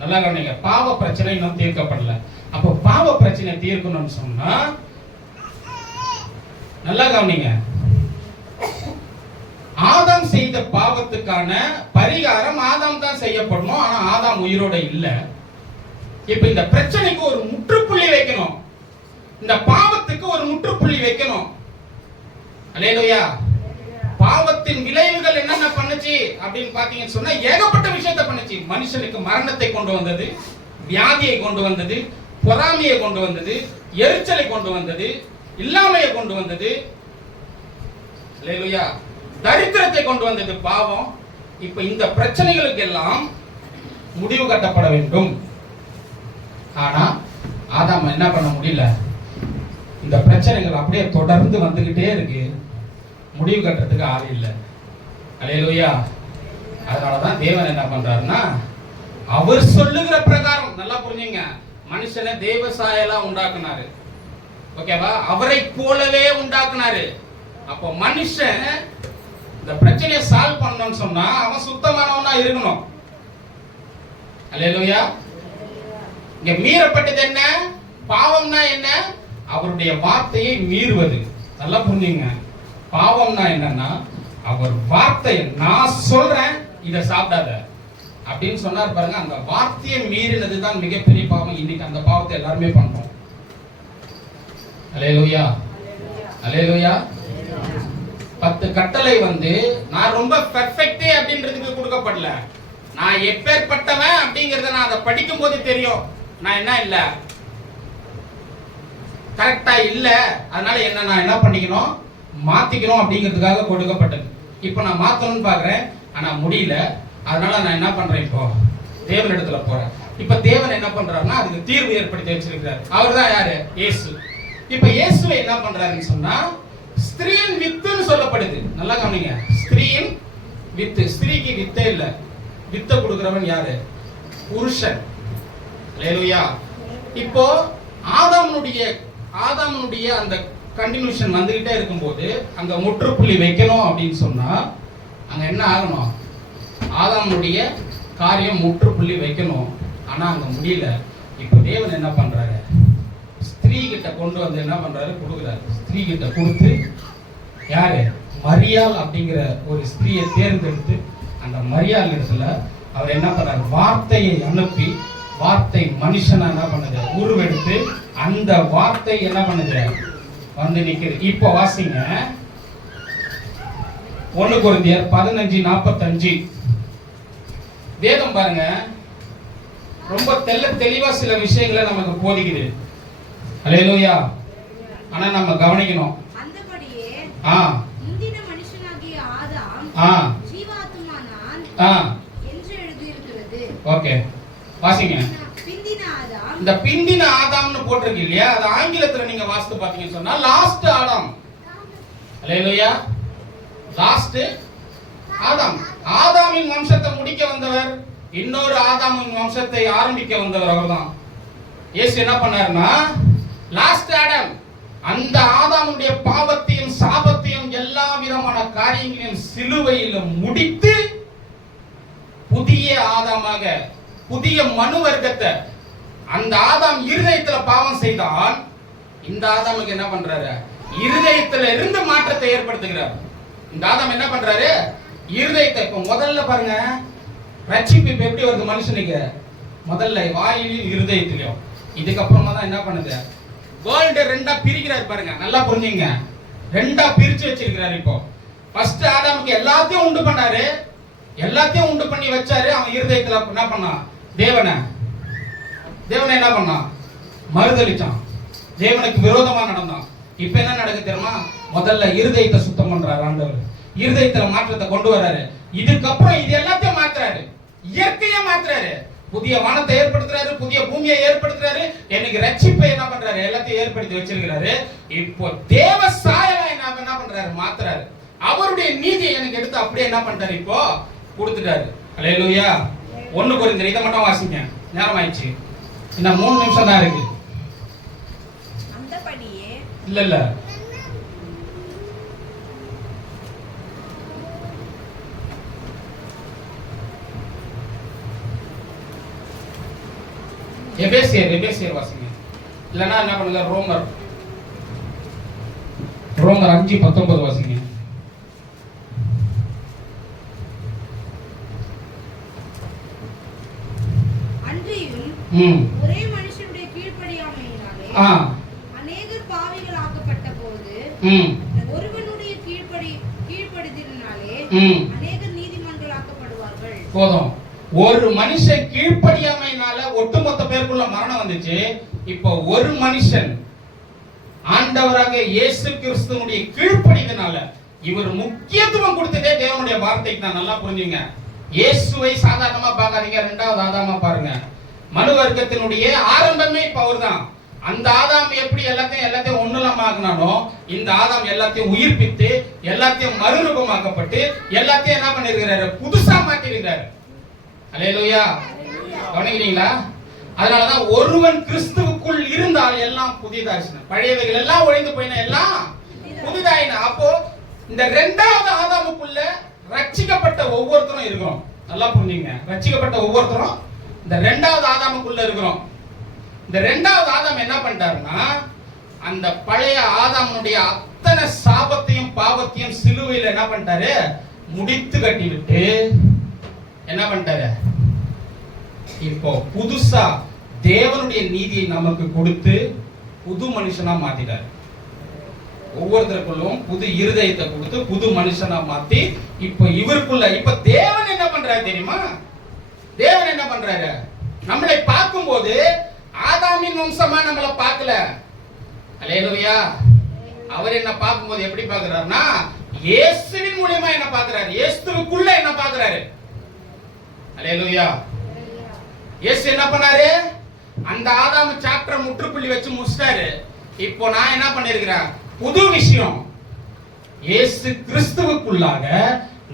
நல்லா கவனிங்க. பாவ பிரச்சனை இன்னும் தீர்க்கப்படல. அப்போ பாவ பிரச்சனை தீர்க்கணும்னு சொன்னா நல்லா கவனிங்க. ஆதாம் செய்த பாவத்துக்கான பரிகாரம் ஆதாம் தான் செய்யப்படணும். ஆனா ஆதாம் உயிரோட இல்ல. இப்ப இந்த பிரச்சனைக்கு ஒரு முற்றுப்புள்ளி வைக்கணும். இந்த பாவத்துக்கு ஒரு முற்றுப்புள்ளி வைக்கணும். அல்லேலூயா. பாவத்தின் விளைவுகள் என்னென்ன பண்ணுச்சு அப்படின்னு பாத்தீங்கன்னு சொன்னா ஏகப்பட்ட விஷயத்தை பண்ணுச்சு. மனுஷனுக்கு மரணத்தை கொண்டு வந்தது, வியாதியை கொண்டு வந்தது, பொறாமையை கொண்டு வந்தது, எரிச்சலை கொண்டு வந்தது, இல்லாமையை கொண்டு வந்தது, அல்லேலூயா, தரித்திரத்தை கொண்டு வந்தது பாவம். இப்ப இந்த பிரச்சனைகளுக்கு எல்லாம் முடிவு கட்டப்பட வேண்டும். ஆனா ஆதாம் என்ன பண்ண முடியல. இந்த பிரச்சனைகள் அப்படியே தொடர்ந்து வந்துகிட்டே இருக்கு. முடிவு கட்டுறதுக்கு ஆள் இல்லை. அல்லேலூயா. அதனாலதான் தேவன் என்ன பண்றாருன்னா அவர் சொல்லுகிற பிரகாரம், நல்லா புரிஞ்சுங்க, மனுஷனை தேவ சாயலா உண்டாக்குனாரு. ஓகேவா? அவரை போலவே உண்டாக்குனாரு. அப்போ மனுஷன் இந்த பிரச்சனையை சால்வ் பண்ணணும்னு சொன்னா அவன் சுத்தமானவனா இருக்கணும். அல்லேலூயா. இங்க மீறப்பட்டது என்ன? பாவம்னா என்ன? அவருடைய வார்த்தையை மீறுவது. நல்லா புரிஞ்சுங்க. பாவம்னா என்னன்னா அவர் வார்த்தையை, நான் சொல்றேன் இதை சாப்பிடாத அப்படின்னு சொன்னார் பாருங்க, அந்த வார்த்தையை மீறினது தான் மிகப்பெரிய பாவம். இன்னைக்கு அந்த பாவத்தை எல்லாருமே பண்றோம். அல்லேலூயா. அல்லேலூயா. 10 கட்டளை நான் ரொம்ப பெர்ஃபெக்ட் அப்படின்றதுக்கு கொடுக்கப்படல. நான் எப்பேற்பட்டவன் அப்படிங்கறத நான் அதை படிக்கும் போது தெரியும் நான் என்ன இல்ல, கரெக்டா இல்ல. அதனால என்ன நான் என்ன பண்ணிக்கணும், மாத்திக்கணும் அப்படிங்கிறதுக்காக கொடுக்கப்பட்டது. இப்போ நான் மாத்தணும்னு பாக்குறேன், ஆனா முடியல. அதனால நான் என்ன பண்றேன், இப்போ தேவன் இடத்துல போறேன். இப்ப தேவன் என்ன பண்றாருன்னா அதுக்கு தீர்வு ஏற்படுத்தி வச்சிருக்கிறார். அவர் தான் யாரு? இயேசு. இப்ப இயேசுவை என்ன பண்றாருன்னு சொன்னா ஸ்திரீயின் வித்துன்னு சொல்லப்படுது. நல்லா கவனிங்க. ஸ்திரீயின் வித்து. ஸ்திரீக்கு வித்தே இல்ல. வித்தை கொடுக்கிறவன் யாரு? புருஷன். அல்லேலூயா. இப்போ ஆதாமுடைய அந்த கண்டினியூஷன் வந்துகிட்டே இருக்கும்போது அங்க முற்றுப்புள்ளி வைக்கணும் அப்படின்னு சொன்னா அங்க என்ன ஆகணும்? ஆதாமுடைய காரியம் முற்றுப்புள்ளி வைக்கணும். ஆனா அங்க முடியல. இப்போ தேவன் என்ன பண்றாரு? ஸ்திரீ கிட்ட கொண்டு என்ன பண்றாரு? கொடுக்குறாரு. ஸ்திரீ கிட்ட கொடுத்து, யாரு? மரியாள் அப்படிங்கிற ஒரு ஸ்திரீயை தேர்ந்தெடுத்து அந்த மரியாள் இடத்துல அவர் என்ன பண்றாரு? வார்த்தையை அனுப்பி, வார்த்தை மனுஷனா என்ன பண்ணுது? உருவெடுத்து அந்த வார்த்தை என்ன பண்ணுது? வந்து நிக்குது. இப்போ வாசிங்க 1 கொரிந்தியர் 15:45. வேதம் பாருங்க, ரொம்ப தெளிவா சில விஷயங்களை நமக்கு போதிக்குது. அல்லேலூயா. ஆனா நம்ம கவனிக்கணும். அந்தபடியே முந்தின மனுஷனாகிய ஆதாம் ஜீவாத்மானான் என்று எழுதியிருக்கிறது. ஓகே, வாசிங்க. பிந்தின ஆதாம், இந்த பிந்தின ஆதாம்னு போட்டிருக்கு இல்லையா? அது ஆங்கிலத்துல நீங்க வாசித்து பாத்தீங்கன்னு சொன்னா லாஸ்ட் ஆதாம். அல்லேலூயா. லாஸ்ட் ஆதாம். ஆதாமின் வம்சத்தை முடிக்க வந்தவர், இன்னொரு ஆதாமின் வம்சத்தை ஆரம்பிக்க வந்தவர் அவர்தான். இயேசு என்ன பண்ணாருன்னா, லாஸ்ட் ஆடம், அந்த ஆதாமுடைய பாவத்தையும் சாபத்தையும் எல்லா விதமான காரியங்களையும் சிலுவையில் முடித்து புதிய ஆதாமாக, புதிய மனு வர்க்கத்தை, அந்த ஆதாம் இருதயத்துல பாவம் செய்தால் இந்த ஆதாமுக்கு என்ன பண்றாரு? இருதயத்துல இருந்து மாற்றத்தை ஏற்படுத்துகிறார். இந்த ஆதாம் என்ன பண்றாரு? இருதயத்தை. இப்ப முதல்ல பாருங்க, ரட்சிப்பு இப்ப எப்படி வருது மனுஷனுக்கு? முதல்ல வாயிலையும் இருதயத்திலையும். இதுக்கப்புறமா தான் என்ன பண்ணுது? வேர்ல்டு ரெண்டா பிரிக்கிறார் பாருங்க. நல்லா புரிஞ்சுங்க, ரெண்டா பிரிச்சு வச்சிருக்கிறார். இப்போ ஃபர்ஸ்ட் ஆதாமுக்கு எல்லாத்தையும் உண்டு பண்ணாரு, எல்லாத்தையும் உண்டு பண்ணி வச்சாரு. அவன் இருதயத்துல என்ன பண்ணான்? தேவனை என்ன பண்ணான்? மறுதலிச்சான், தேவனுக்கு விரோதமா நடந்தான். இப்ப என்ன நடக்குது தெரியுமா? முதல்ல இருதயத்தை சுத்தம் பண்றாரு ஆண்டவர், இருதயத்துல மாற்றத்தை கொண்டு வர்றாரு. இதுக்கப்புறம் இது எல்லாத்தையும் மாத்துறாரு, இயற்கையை மாத்துறாரு, புதிய வானத்தை ஏற்படுத்துறாரு, புதிய பூமியை ஏற்படுத்துறாரு. எனக்கு ரட்சிப்பை என்ன பண்றாரு? எல்லாத்தையும் ஏற்படுத்தி வச்சிருக்கிறாரு. இப்போ தேவ சாயலா என்ன பண்றாரு? மாத்துறாரு. அவருடைய நீதியை எனக்கு எடுத்து அப்படியே என்ன பண்றாரு? இப்போ கொடுத்துட்டாரு. அல்லேலூயா. 1 கொரிந்தியர் இதை மட்டும் வாசிங்க, நேரம் ஆயிடுச்சு. இன்னும் 3 நிமிஷம் தான் இருக்கு. அந்தபடியே இல்ல எபேசியர் வாசிங்க. இல்லனா என்ன பண்ணுங்க? ரோமர் 5:19 வாசிங்க. அன்றியும் ஒரே மனுஷனுடைய கீழ்ப்படியாமையினாலே அநேகர் பாவிகள் ஆக்கப்பட்ட போது ஒருவனுடைய கீழ்ப்படிதலினாலே அநேகர் நீதிமான்கள் ஆக்கப்படுவார்கள். போதும். ஒரு மனுஷன் கீழ்ப்படியாமையினால ஒட்டுமொத்த பேருக்குள்ள மரணம் வந்துச்சு. இப்போ ஒரு மனுஷன் ஆண்டவராக இயேசு கிறிஸ்துவுடைய கீழ்ப்படிதனால, இவர் முக்கியத்துவம் கொடுத்ததே தேவனுடைய வார்த்தைக்கு தான். நல்லா புரிஞ்சுங்க. இயேசுவை சாதாரணமா பார்க்காதீங்க, இரண்டாவது ஆதாமா பாருங்க. மனு வர்க்கத்தினுடைய ஆரம்பமே இப்ப அவர்தான். அந்த ஆதாம் எப்படி எல்லாத்தையும் ஒண்ணுலாம ஆகினானோ, இந்த ஆதாம் எல்லாத்தையும் உயிர்ப்பித்து எல்லாத்தையும் மறுரூபமாக்கப்பட்டு எல்லாத்தையும் என்ன பண்ணிருக்கிறாரு? புதுசா மாற்றிருக்கிறாரு. அல்லேலூயா. கவனிக்கிறீங்களா? அதனாலதான் ஒருவன் கிறிஸ்துவுக்குள் இருந்தால் எல்லாம் புதிதாயின, பழையவைகள் எல்லாம் ஒழிந்து போயின, எல்லாம் புதிதாயின. அப்போ இந்த இரண்டாவது ஆதாமுக்குள்ள ரட்சிக்கப்பட்ட ஒவ்வொருத்தரும் இருக்கிறோம். நல்லா புரிஞ்சுங்க, ரட்சிக்கப்பட்ட ஒவ்வொருத்தரும் இந்த இரண்டாவது ஆதாமுக்குள்ள இருக்கிறோம். இந்த இரண்டாவது ஆதாம் என்ன பண்ணிட்டாருன்னா, அந்த பழைய ஆதாமுடைய அத்தனை சாபத்தையும் பாவத்தையும் சிலுவையில் என்ன பண்ணிட்டாரு? முடித்து கட்டிவிட்டு என்ன பண்ணிட்டாரு? இப்போ புதுசா தேவனுடைய நீதியை நமக்கு கொடுத்து புது மனுஷனா மாத்திட்டாரு. ஒவ்வொருத்தருக்குள்ளும் புது இருதயத்தை கொடுத்து புது மனுஷனா மாத்தி இப்போ இவருக்குள்ள இப்ப தேவன் என்ன பண்றாரு தெரியுமா? தேவன் என்ன பண்றாரு? நம்மளை பார்க்கும்போது ஆதாமின் வம்சமா நம்மளை பார்க்கல. அல்லேலூயா. அவர் என்ன பார்க்கும்போது எப்படி பார்க்கிறாருன்னா, இயேசுவின் மூலமா என்ன பார்க்கிறாரு? இயேசுவுக்குள்ள என்ன பார்க்கிறாரு? அல்லேலூயா. இயேசு என்ன பண்ணாரு? அந்த ஆதாம் சாப்டர் முற்றுப்புள்ளி வச்சு முடிச்சிட்டாரு. இப்போ நான் என்ன பண்ணிருக்கிறேன்? புது விஷயம். இயேசு கிறிஸ்துவுக்குள்ளாக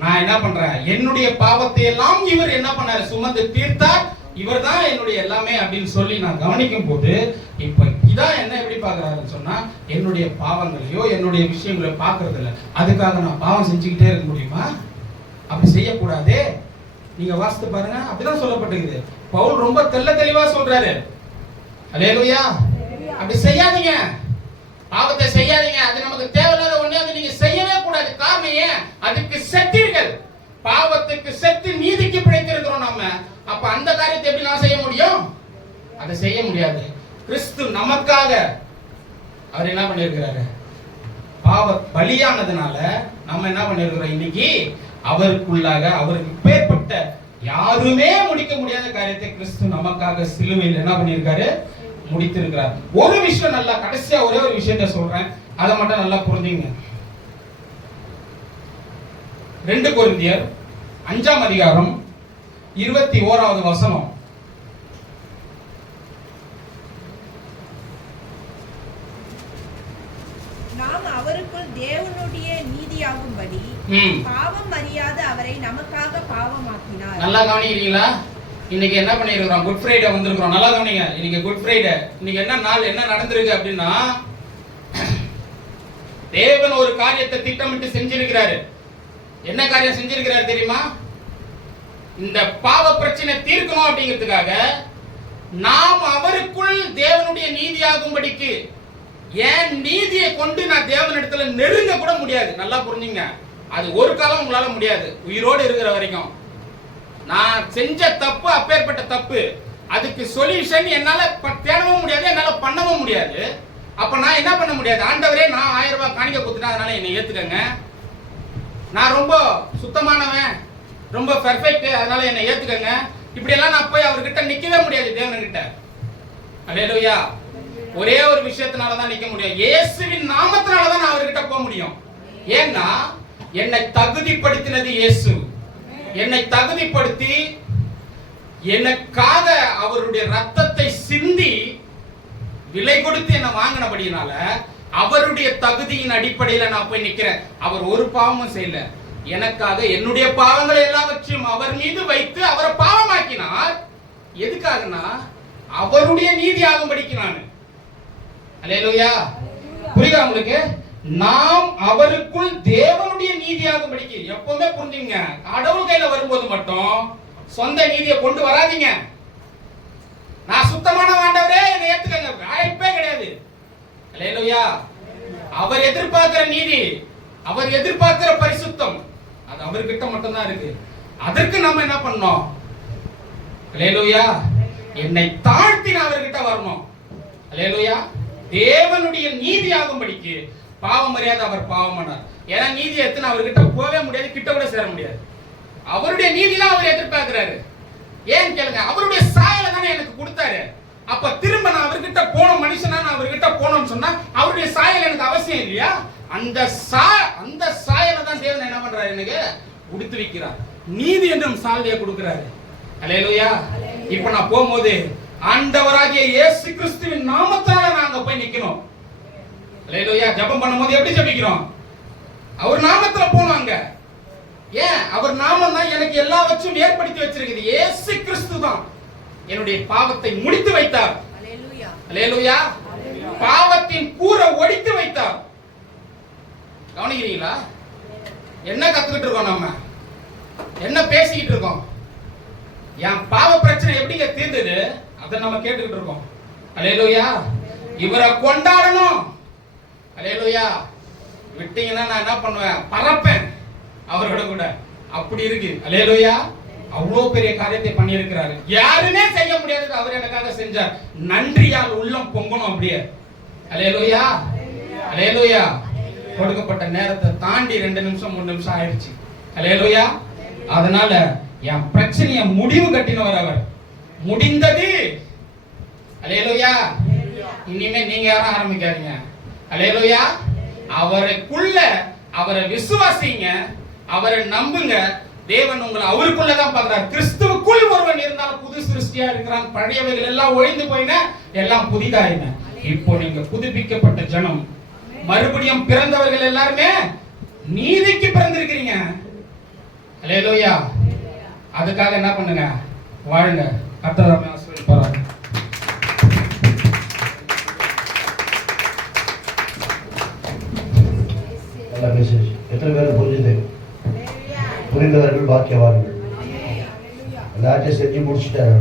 நான் என்ன பண்றேன்? என்னுடைய பாவத்தை எல்லாம் இவர் என்ன பண்ணாரு? சுமந்து தீர்த்தார். இவர் தான் என்னுடைய எல்லாமே அப்படின்னு சொல்லி நான் கவனிக்கும் போது இப்ப இதான் என்ன எப்படி பாக்குறாருன்னு சொன்னா, என்னுடைய பாவங்களையோ என்னுடைய விஷயங்களை பாக்குறது இல்ல. அதுக்காக நான் பாவம் செஞ்சுக்கிட்டே இருக்க முடியுமா? அப்படி செய்யக்கூடாதே. நீங்க வாசித்து பாருங்க, அப்படிதான் சொல்லப்பட்டிருக்குது. பவுல் ரொம்ப தெளிவா சொல்றாரு. அல்லேலூயா. அப்படி செய்யாதீங்க, பாவத்தை செய்யாதீங்க. அது நமக்கு தேவையில்லாத ஒண்ணே, அது நீங்க செய்யவே கூடாது. காரணம் ஏன்? அதுக்கு செத்தீர்கள். பாவத்துக்கு செத்து நீதிக்கு பிழைத்திருக்கிறோம் நம்ம. அப்ப அந்த காரியத்தை எப்படி நான் செய்ய முடியும்? அதை செய்ய முடியாது. கிறிஸ்து நமக்காக அவர் என்ன பண்ணியிருக்கிறாரு? பாவ பலியானதுனால நம்ம என்ன பண்ணிருக்கிறோம்? இன்னைக்கு அவருக்குள்ளாக அவருக்கு பேர்பட்ட யாருமே முடிக்க முடியாத காரியத்தை கிறிஸ்து நமக்காக சிலுவையில் என்ன பண்ணியிருக்காரு? முடித்திருக்கிறார். ஒரு விஷயம் நல்லா கடைசியா ஒரே ஒரு விஷயத்தை சொல்றேன், அதை மட்டும் நல்லா புரிஞ்சுங்க. 2 கொரிந்தியர் 5ஆம் அதிகாரம் 21வது வசனம். நாம் அவருக்குள் தேவனுடைய நீதியாகும்படி பாவம் அறியாத அவரை நமக்காக பாவமாக்கினார். நல்லா கவனிக்கிறீங்களா? இன்னைக்கு என்ன பண்ணிருக்கிறோம்? குட் ஃப்ரைடே வந்திருக்கிறோம். நல்லா கவனிங்க. இன்னைக்கு குட் ஃப்ரைடே. இன்னைக்கு என்ன நாள், என்ன நடந்திருக்கு அப்படின்னா, தேவன் ஒரு காரியத்தை திட்டமிட்டு செஞ்சிருக்கிறாரு. என்ன காரியம் செஞ்சிருக்கிறாரு தெரியுமா? இந்த பாவ பிரச்சனை தீர்க்கணும் அப்படிங்கிறதுக்காக நாம் அவருக்குள் தேவனுடைய நீதியாகும்படிக்கு, ஏன் நீதியை கொண்டு நான் தேவனிடத்துல நெருங்க கூட முடியாது. நல்லா புரிஞ்சுங்க. அது ஒரு காலம் உங்களால முடியாது, உயிரோடு இருக்கிற வரைக்கும். நான் செஞ்ச தப்பு அப்பேற்பட்ட தப்பு, அதுக்கு சொல்யூஷன் என்னால தேடவும் முடியாது, என்னால பண்ணவும் முடியாது. அப்ப நான் என்ன பண்ண முடியாது? ஆண்டவரே, நான் 1000 ரூபாய் காணிக்க கொடுத்துட்டேன், அதனால என்னை ஏத்துக்கங்க. நான் ரொம்ப சுத்தமானவன், ரொம்ப பெர்ஃபெக்ட், அதனால என்னை ஏத்துக்கங்க. இப்படி எல்லாம் நான் போய் அவர்கிட்ட நிக்கவே முடியாது, தேவன்கிட்ட. அல்லேலூயா. ஒரே ஒரு விஷயத்தினால தான் நிக்க முடியும், இயேசுவின் நாமத்தினால தான் நான் அவர்கிட்ட போக முடியும். ஏன்னா என்னை தகுதிப்படுத்தினது இயேசு. என்னை தகுதிப்படுத்தி எனக்காக அவருடைய ரத்தத்தை சிந்தி விலை கொடுத்து என்னை வாங்கினபடியினால அவருடைய தகுதியின் அடிப்படையில் நான் போய் நிக்கிறேன். அவர் ஒரு பாவமும் செய்யல, எனக்காக என்னுடைய பாவங்களை எல்லாவற்றையும் அவர் மீது வைத்து அவரை பாவமாக்கினார். எதுக்காகனா அவருடைய நீதி ஆகும்படிக்கு. நான் அல்லேலூயா. புரியுதா உங்களுக்கு? நாம் அவருக்குள் தேவனுடைய நீதியாகும்படிக்கு. எப்பவுமே புரிஞ்சுங்க, கடவுள் கையில வரும்போது மட்டும் சொந்த நீதியை கொண்டு வராதீங்க. நான் சுத்தமான ஆண்டவரே என்னை ஏத்துக்கங்க, வாய்ப்பே கிடையாது. அல்லேலூயா. அவர் எதிர்பார்க்கிற நீதி, அவர் எதிர்பார்க்கிற பரிசுத்தம், அது அவர்கிட்ட மட்டும் தான் இருக்கு. அதற்கு நம்ம என்ன பண்ணோம்? அல்லேலூயா. என்னை தாழ்த்தி நான் அவர்கிட்ட வரணும். அல்லேலூயா. தேவனுடைய நீதி ஆகும்படிக்கு பாவம் அறியாத அவர் பாவம் பண்ணார். ஏன்னா நீதி எத்தனை அவர்கிட்ட போகவே முடியாது, கிட்ட கூட சேர முடியாது. அவருடைய நீதி தான் அவர் எதிர்பார்க்கிறாரு. ஏன் கேளுங்க, அவருடைய சாயலை தானே எனக்கு கொடுத்தாரு. அப்ப திரும்ப நான் அவர்கிட்ட போன மனுஷனா நான் அவர்கிட்ட போனோம்னு சொன்னா அவருடைய சாயல் எனக்கு அவசியம் இல்லையா? அந்த சாயலை தான் தேவன் என்ன பண்றாரு? எனக்கு உடுத்து வைக்கிறார். நீதி என்றும் சால்வையை கொடுக்கிறாரு. அல்லேலூயா. இப்ப நான் போகும்போது ஆண்டவராகிய இயேசு கிறிஸ்துவின் நாமத்தால நாங்க போய் நிக்கணும். அல்லேலூயா. ஜெபம் பண்ணும்போது எப்படி ஜெபிக்கிறோம்? அவர் நாமத்துல போனாங்க. ஏன்? அவர் நாமம் தான் எனக்கு எல்லாவற்றையும் ஏற்படுத்தி வச்சிருக்குது. இயேசு கிறிஸ்து தான் என்னுடைய பாவத்தை முடித்து வைத்தார். அல்லேலூயா. அல்லேலூயா. பாவத்தின் கூரை ஒடித்து வைத்தார். கவனிக்கிறீங்களா? என்ன கத்துக்கிட்டு இருக்கோம்? நம்ம என்ன பேசிக்கிட்டு இருக்கோம்? என் பாவ பிரச்சனை எப்படிங்க தீர்ந்தது? அதை நம்ம கேட்டுக்கிட்டு இருக்கோம். அல்லேலூயா. இவரை கொண்டாடணும். அல்லேலூயா. விட்டீங்கன்னா நான் என்ன பண்ணுவேன்? பறப்பேன் அவரோட கூட. அப்படி இருக்கு. அல்லேலூயா. அவ்வளவு பெரிய காரியத்தை பண்ணி இருக்கிறாரு. யாருமே செய்ய முடியாதது அவர் எனக்காக செஞ்சார். நன்றியால் உள்ளம் பொங்கணும் அப்படியே. அல்லேலூயா. அல்லேலூயா. கொடுக்கப்பட்ட நேரத்தை தாண்டி 2 நிமிஷம் 3 நிமிஷம் ஆயிடுச்சு. அல்லேலூயா. அதனால என் பிரச்சனையை முடிவு கட்டினவர் அவர். முடிந்தது. அல்லேலூயா. இனிமே நீங்க யாரும் ஆரம்பிக்காதீங்க. அல்லேலூயா. அவருக்குள்ள அவரை விசுவாசிங்க, அவரை நம்புங்க. தேவன் உங்களை அவருக்குள்ள தான் பார்க்கிறார். கிறிஸ்துவுக்குள் ஒருவன் இருந்தாலும் புது சிருஷ்டியா இருக்கிறான். பழையவைகள் எல்லாம் ஒழிந்து போயின, எல்லாம் புதிதாயின. இப்போ நீங்க புதுப்பிக்கப்பட்ட ஜனம், மறுபடியும் பிறந்தவர்கள் எல்லாருமே நீதிக்கு பிறந்திருக்கிறீங்க. அல்லேலூயா. அதுக்காக என்ன பண்ணுங்க? வாழுங்க. கர்த்தர் ஆசீர்வதிப்பார். நல்ல மெசேஜ். எத்தனை பேர் புரிஞ்சுது? புரிந்தவர்கள் பாக்கியவான்கள். எல்லாத்தையும் செஞ்சு முடிச்சுட்டாரு.